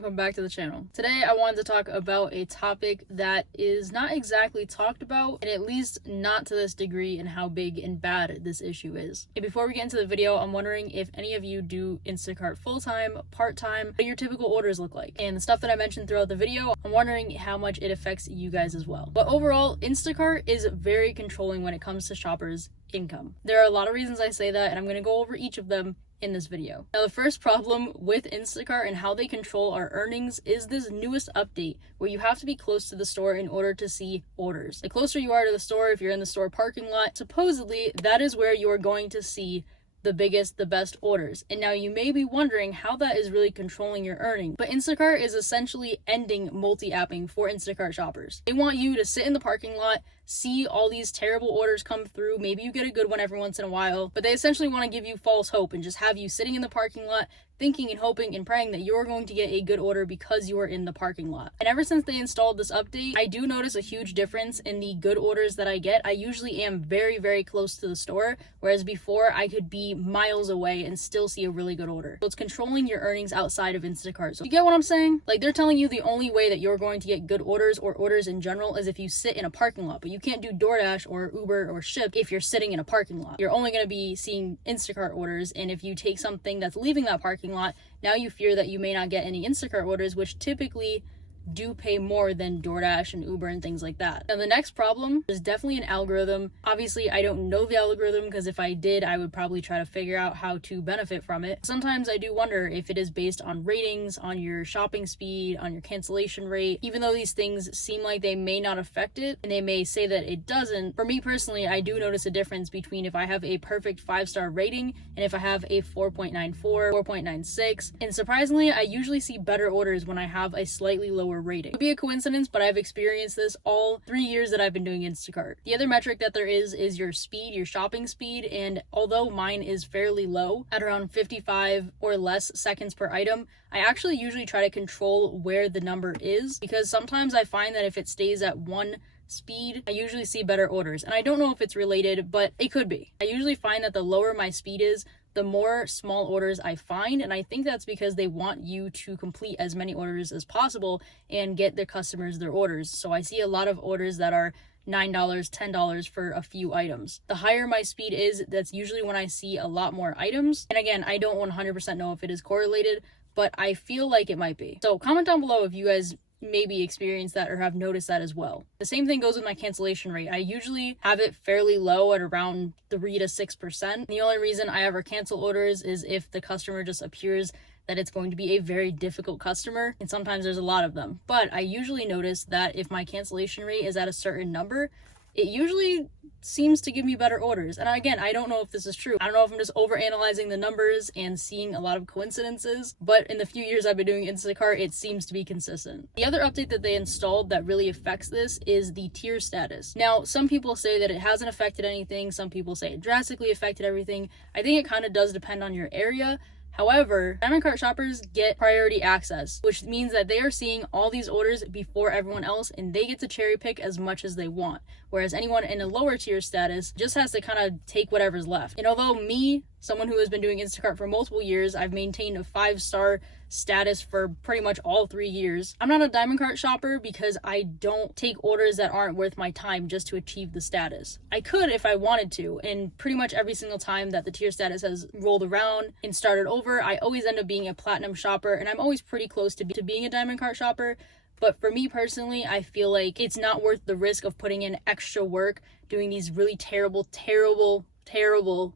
welcome back to the channel. Today I wanted to talk about a topic that is not exactly talked about, and at least not to this degree, and how big and bad this issue is. And before we get into the video, I'm wondering if any of you do Instacart full-time, part-time, what your typical orders look like. And the stuff that I mentioned throughout the video, I'm wondering how much it affects you guys as well. But overall, Instacart is very controlling when it comes to shoppers' income. There are a lot of reasons I say that, and I'm going to go over each of them in this video. Now, the first problem with Instacart and how they control our earnings is this newest update where you have to be close to the store in order to see orders. The closer you are to the store, if you're in the store parking lot, supposedly that is where you are going to see the biggest, the best orders. And now you may be wondering how that is really controlling your earning. But Instacart is essentially ending multi-apping for Instacart shoppers. They want you to sit in the parking lot, see all these terrible orders come through. Maybe you get a good one every once in a while, but they essentially want to give you false hope and just have you sitting in the parking lot thinking and hoping and praying that you're going to get a good order because you are in the parking lot. And ever since they installed this update, I do notice a huge difference in the good orders that I get. I usually am very, very close to the store, whereas before I could be miles away and still see a really good order. So it's controlling your earnings outside of Instacart. So you get what I'm saying? Like, they're telling you the only way that you're going to get good orders or orders in general is if you sit in a parking lot, but you can't do DoorDash or Uber or Shipt if you're sitting in a parking lot. You're only going to be seeing Instacart orders, and if you take something that's leaving that parking lot, now you fear that you may not get any Instacart orders, which typically do pay more than DoorDash and Uber and things like that. Now, the next problem is definitely an algorithm. Obviously, I don't know the algorithm, because if I did, I would probably try to figure out how to benefit from it. Sometimes I do wonder if it is based on ratings, on your shopping speed, on your cancellation rate. Even though these things seem like they may not affect it, and they may say that it doesn't, for me personally, I do notice a difference between if I have a perfect 5-star rating and if I have a 4.94, 4.96. And surprisingly, I usually see better orders when I have a slightly lower rating. It could be a coincidence, but I've experienced this all 3 years that I've been doing Instacart. The other metric that there is your speed, your shopping speed, and although mine is fairly low at around 55 or less seconds per item, I actually usually try to control where the number is, because sometimes I find that if it stays at one speed, I usually see better orders. And I don't know if it's related, but it could be. I usually find that the lower my speed is, the more small orders I find, and I think that's because they want you to complete as many orders as possible and get their customers their orders. So I see a lot of orders that are $9, $10 for a few items. The higher my speed is, that's usually when I see a lot more items. And again, I don't 100% know if it is correlated, but I feel like it might be. So comment down below if you guys maybe experienced that or have noticed that as well. The same thing goes with my cancellation rate. I usually have it fairly low at around 3 to 6%. The only reason I ever cancel orders is if the customer just appears that it's going to be a very difficult customer, and sometimes there's a lot of them. But I usually notice that if my cancellation rate is at a certain number, it usually seems to give me better orders. And again, I don't know if this is true. I don't know if I'm just overanalyzing the numbers and seeing a lot of coincidences, but in the few years I've been doing Instacart, it seems to be consistent. The other update that they installed that really affects this is the tier status. Now, some people say that it hasn't affected anything. Some people say it drastically affected everything. I think it kind of does depend on your area. However, Diamond Cart shoppers get priority access, which means that they are seeing all these orders before everyone else, and they get to cherry pick as much as they want. Whereas anyone in a lower tier status just has to kind of take whatever's left. And although me, someone who has been doing Instacart for multiple years, I've maintained a 5-star status for pretty much all 3 years. I'm not a Diamond Cart shopper because I don't take orders that aren't worth my time just to achieve the status. I could if I wanted to, and pretty much every single time that the tier status has rolled around and started over, I always end up being a platinum shopper, and I'm always pretty close to being a Diamond Cart shopper. But for me personally, I feel like it's not worth the risk of putting in extra work doing these really terrible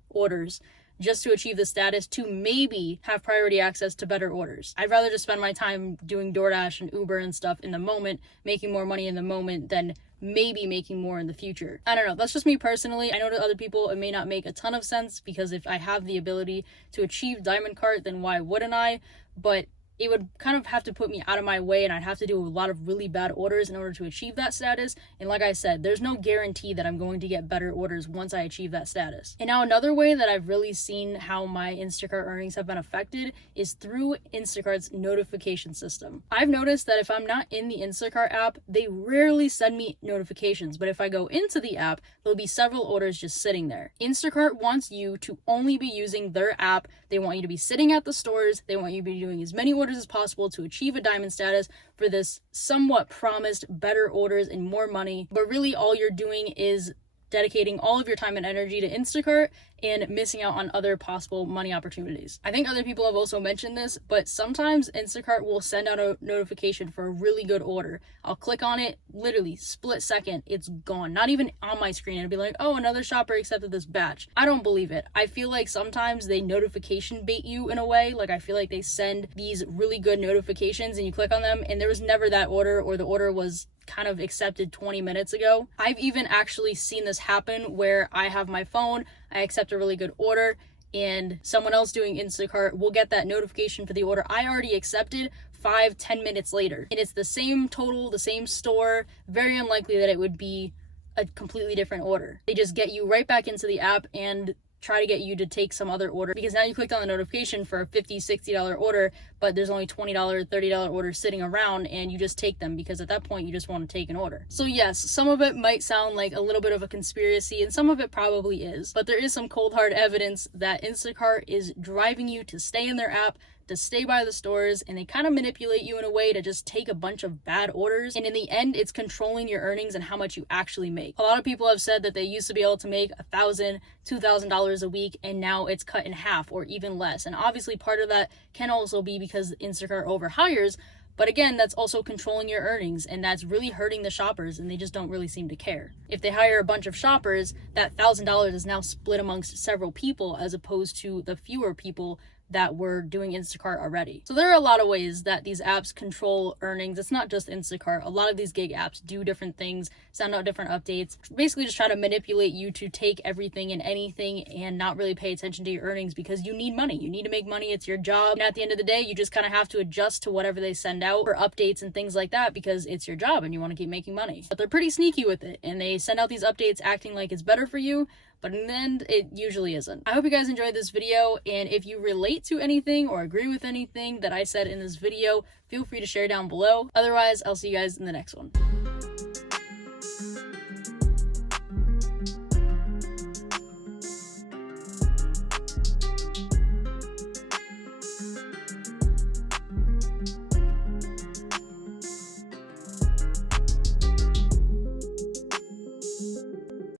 orders just to achieve the status to maybe have priority access to better orders. I'd rather just spend my time doing DoorDash and Uber and stuff in the moment, making more money in the moment, than maybe making more in the future. I don't know, that's just me personally. I know to other people it may not make a ton of sense, because if I have the ability to achieve Diamond Cart, then why wouldn't I? But it would kind of have to put me out of my way, and I'd have to do a lot of really bad orders in order to achieve that status. And like I said, there's no guarantee that I'm going to get better orders once I achieve that status. And now another way that I've really seen how my Instacart earnings have been affected is through Instacart's notification system. I've noticed that if I'm not in the Instacart app, they rarely send me notifications, but if I go into the app, there'll be several orders just sitting there. Instacart wants you to only be using their app. They want you to be sitting at the stores. They want you to be doing as many orders orders as possible to achieve a diamond status for this somewhat promised better orders and more money, but really all you're doing is dedicating all of your time and energy to Instacart and missing out on other possible money opportunities. I think other people have also mentioned this, but sometimes Instacart will send out a notification for a really good order. I'll click on it, literally split second, it's gone. Not even on my screen. It'll be like, oh, another shopper accepted this batch. I don't believe it. I feel like sometimes they notification bait you in a way. Like I feel like they send these really good notifications and you click on them and there was never that order, or the order was kind of accepted 20 minutes ago. I've even actually seen this happen where I have my phone, I accept a really good order, and someone else doing Instacart will get that notification for the order I already accepted 5-10 minutes later. And it's the same total, the same store. Very unlikely that it would be a completely different order. They just get you right back into the app and try to get you to take some other order, because now you clicked on the notification for a $50-$60 order, but there's only $20, $30 orders sitting around, and you just take them because at that point you just want to take an order. So yes, some of it might sound like a little bit of a conspiracy, and some of it probably is, but there is some cold hard evidence that Instacart is driving you to stay in their app, to stay by the stores, and they kind of manipulate you in a way to just take a bunch of bad orders, and in the end it's controlling your earnings and how much you actually make. A lot of people have said that they used to be able to make $1,000, $2,000 a week, and now it's cut in half or even less. And obviously part of that can also be because Instacart overhires, but again, that's also controlling your earnings, and that's really hurting the shoppers, and they just don't really seem to care. If they hire a bunch of shoppers, that $1,000 is now split amongst several people as opposed to the fewer people that were doing Instacart already. So there are a lot of ways that these apps control earnings. It's not just Instacart. A lot of these gig apps do different things, send out different updates, basically just try to manipulate you to take everything and anything and not really pay attention to your earnings, because you need money. You need to make money. It's your job. And at the end of the day, you just kind of have to adjust to whatever they send out for updates and things like that, because it's your job and you want to keep making money. But they're pretty sneaky with it, and they send out these updates acting like it's better for you, but in the end, it usually isn't. I hope you guys enjoyed this video, and if you relate to anything or agree with anything that I said in this video, feel free to share down below. Otherwise, I'll see you guys in the next one.